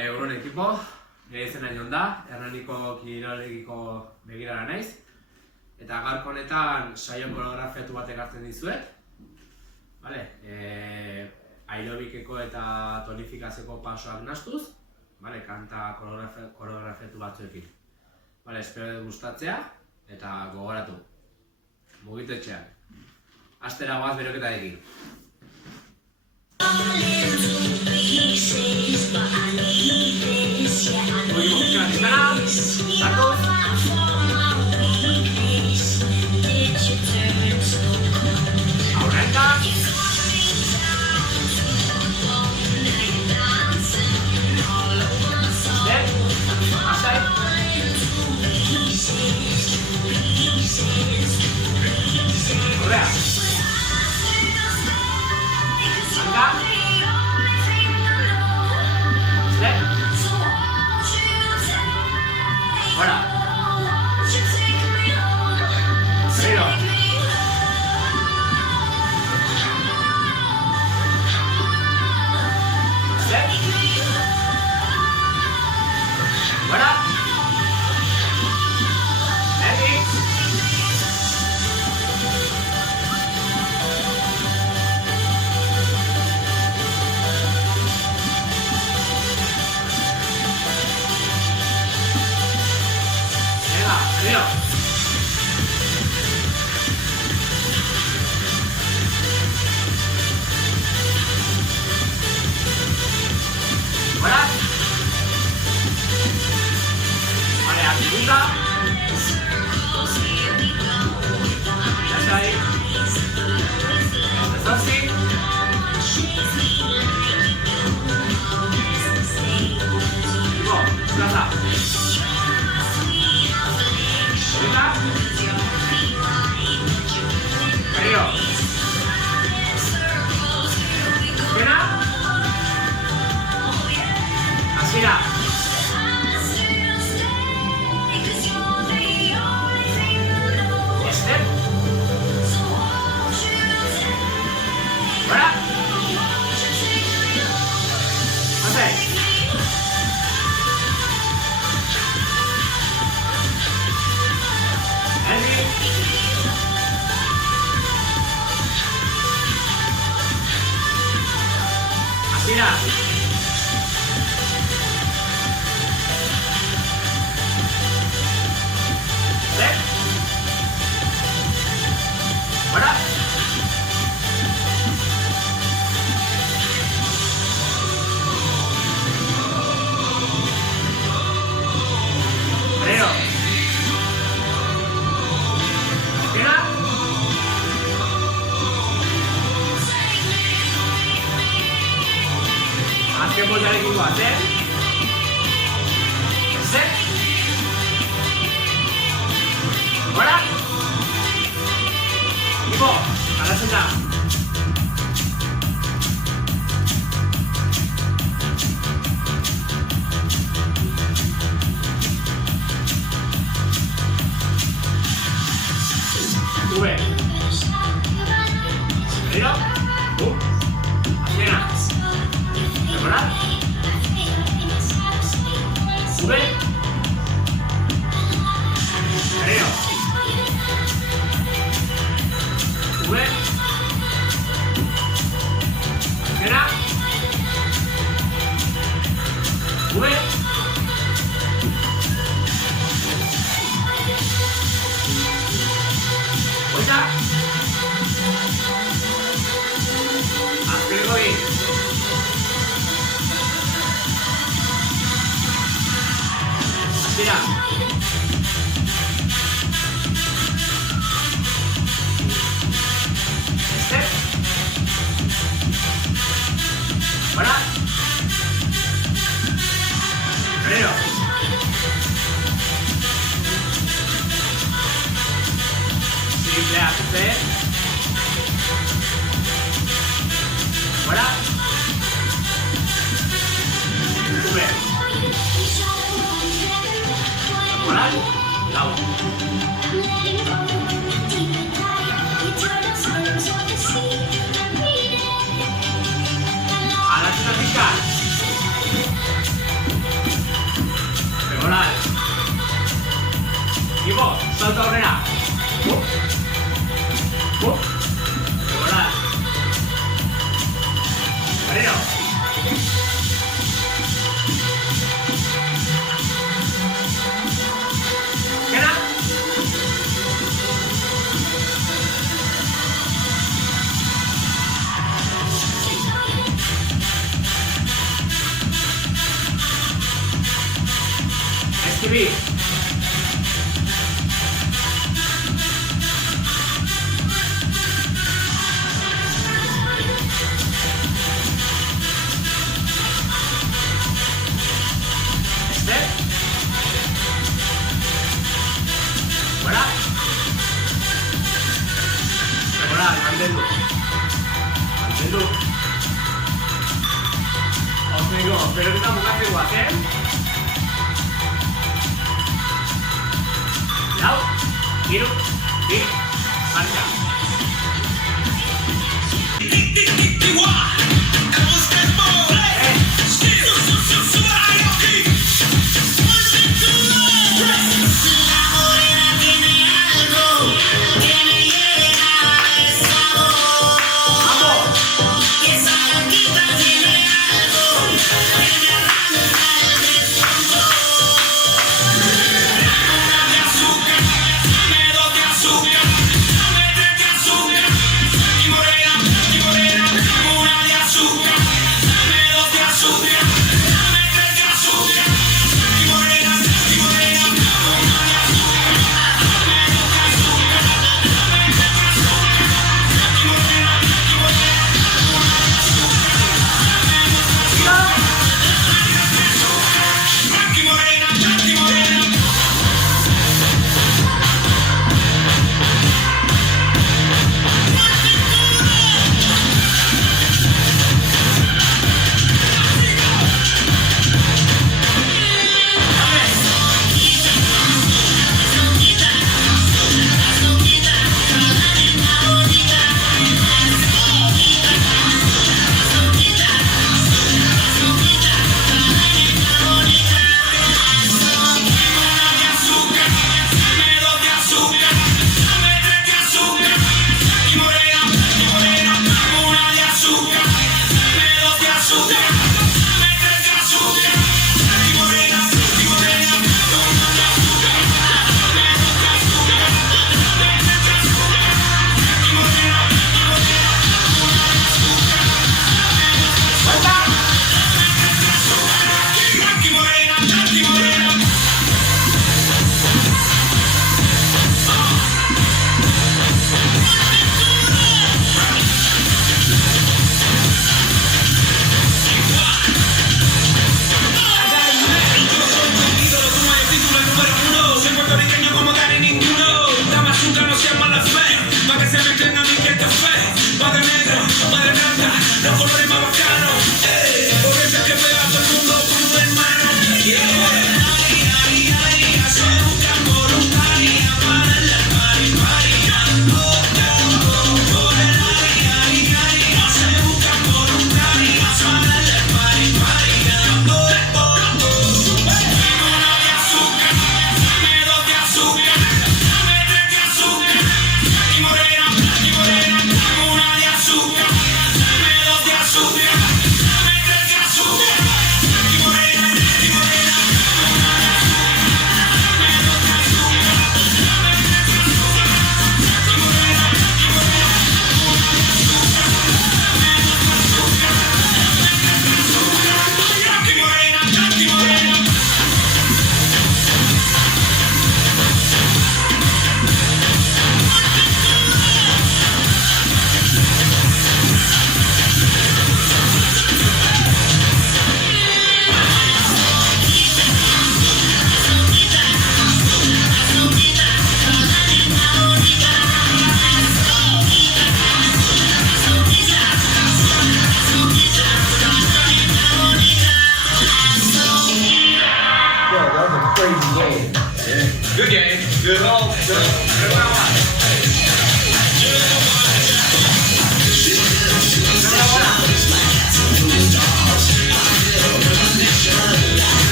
Egunon ekipo, nire izena Jon da, Hernaniko kirolegiko begirara naiz. Eta gaurko honetan saio koreografiatu bat ekartzen dizuet. Vale, aerobikeko eta tonifikazioko pasoak nahastuz, vale, kanta koreografiatu batzuekin. Vale, espero gustatzea eta gogoratu. Mugitu etxean. Astera goaz beroketarekin. A la Escribí. Voilà. Voilà, mantenlo. Mantenlo. Os digo, pero que estamos haciendo hacer. Lau, giro, y marcha. Azúcar.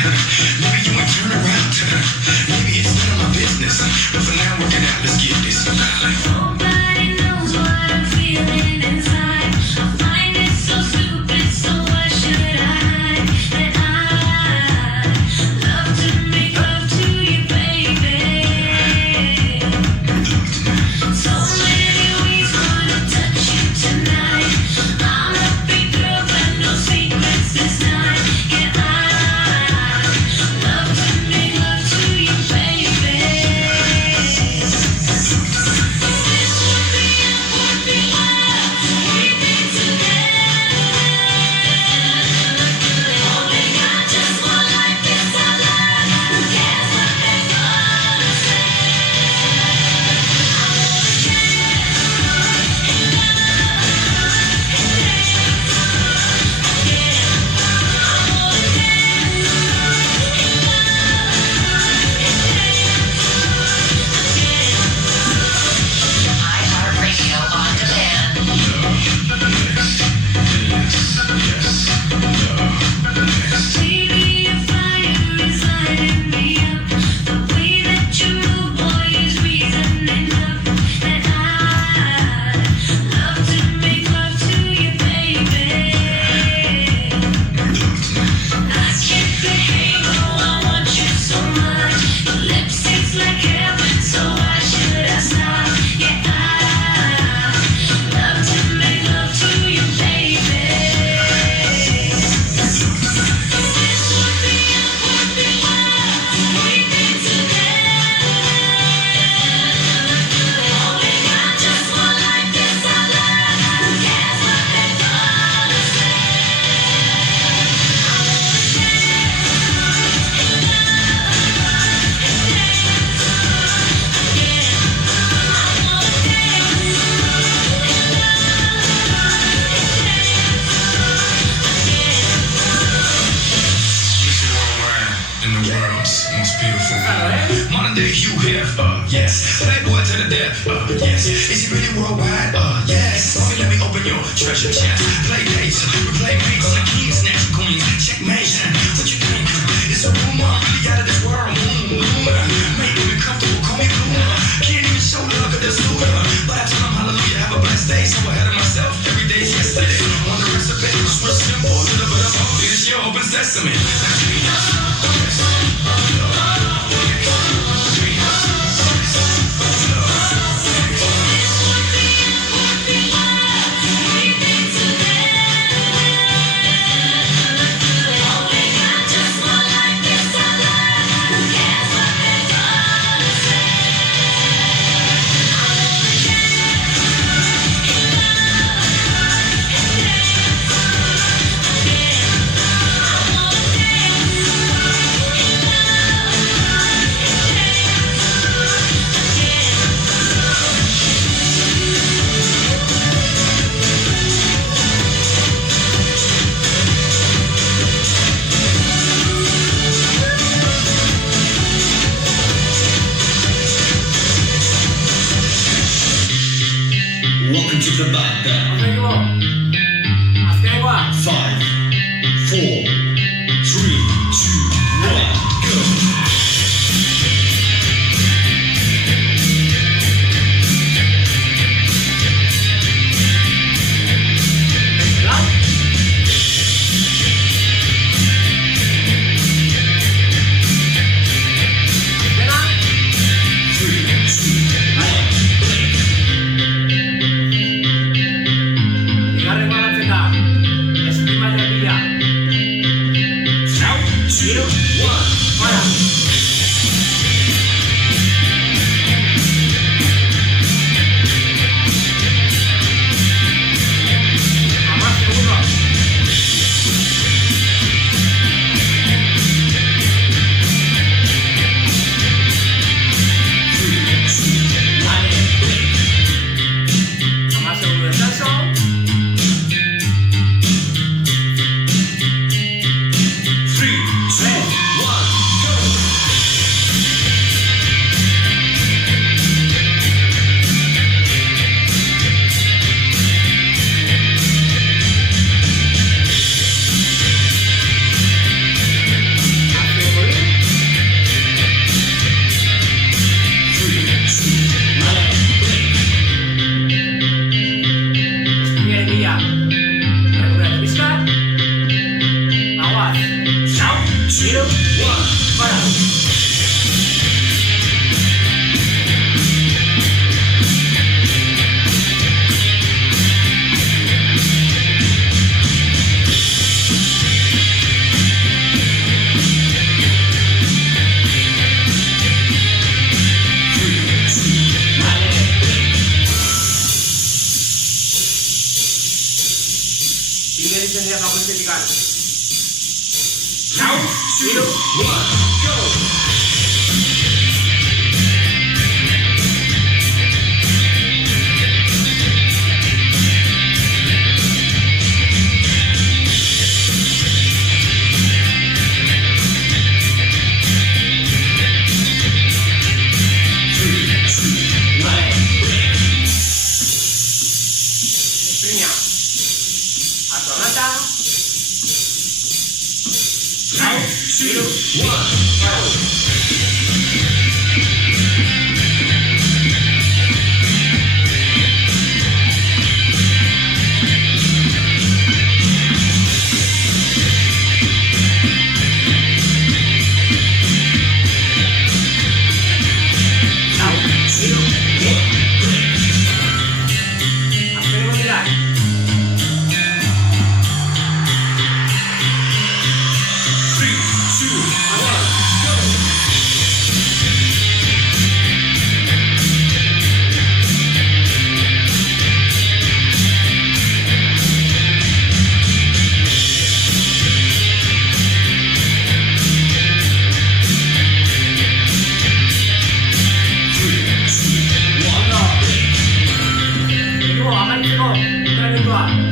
Maybe you ain't turn around. Maybe it's none of my business. But for now, work it out. Let's get this. Nobody knows what I'm feeling inside. I find it so stupid, so why should I hide? That I love to make love to you, baby. So many ways wanna touch you tonight. I'm a big girl, but no secrets this time. Yeah, I love to make love to you, baby. iHeartRadio on demand. Baby, your fire is lighting me up. The way that you move, boy, is reason enough that I love to make love to you, baby. I can't behave, oh, I want you so much. Your lips taste like heaven, so why should I stop? Yeah, I love to make love to you, baby. This would be we've been together. Only got just one life, this I love. Who cares what they're gonna say? Mr. Worldwide in the world's most beautiful woman. Modern day Hugh here, yes. Playboy to the death, yes. Is he really worldwide? Yes. So let me open your treasure chest. Play dates, replay mates, the king snatch queens, checkmate. What you think? It's a rumor, I'm really out of this world. Make me comfortable, call me Luna. Can't even show love at this Luna. But I tell them hallelujah, have a blessed day. So ahead of myself, every day's yesterday. On the recipe, it's real simple. To the bit of all this, your open sesame. We've been together. Only got just one life, this I love. Who cares what they're gonna say? Welcome to the Banda. Five, 4, 3, 2, 1, go. Bigarren banatzen da. Esprimaia bila. 3, 2, 1, Para. Zingeritzen dira bakoitzetik gara. Lau, 2, 3, 1, go! espremia. Atorrata. Lau, 2, 1, go! Lau, 3, 1. Azkeneko dira. Ekipo, amaitzeko entrenamentua.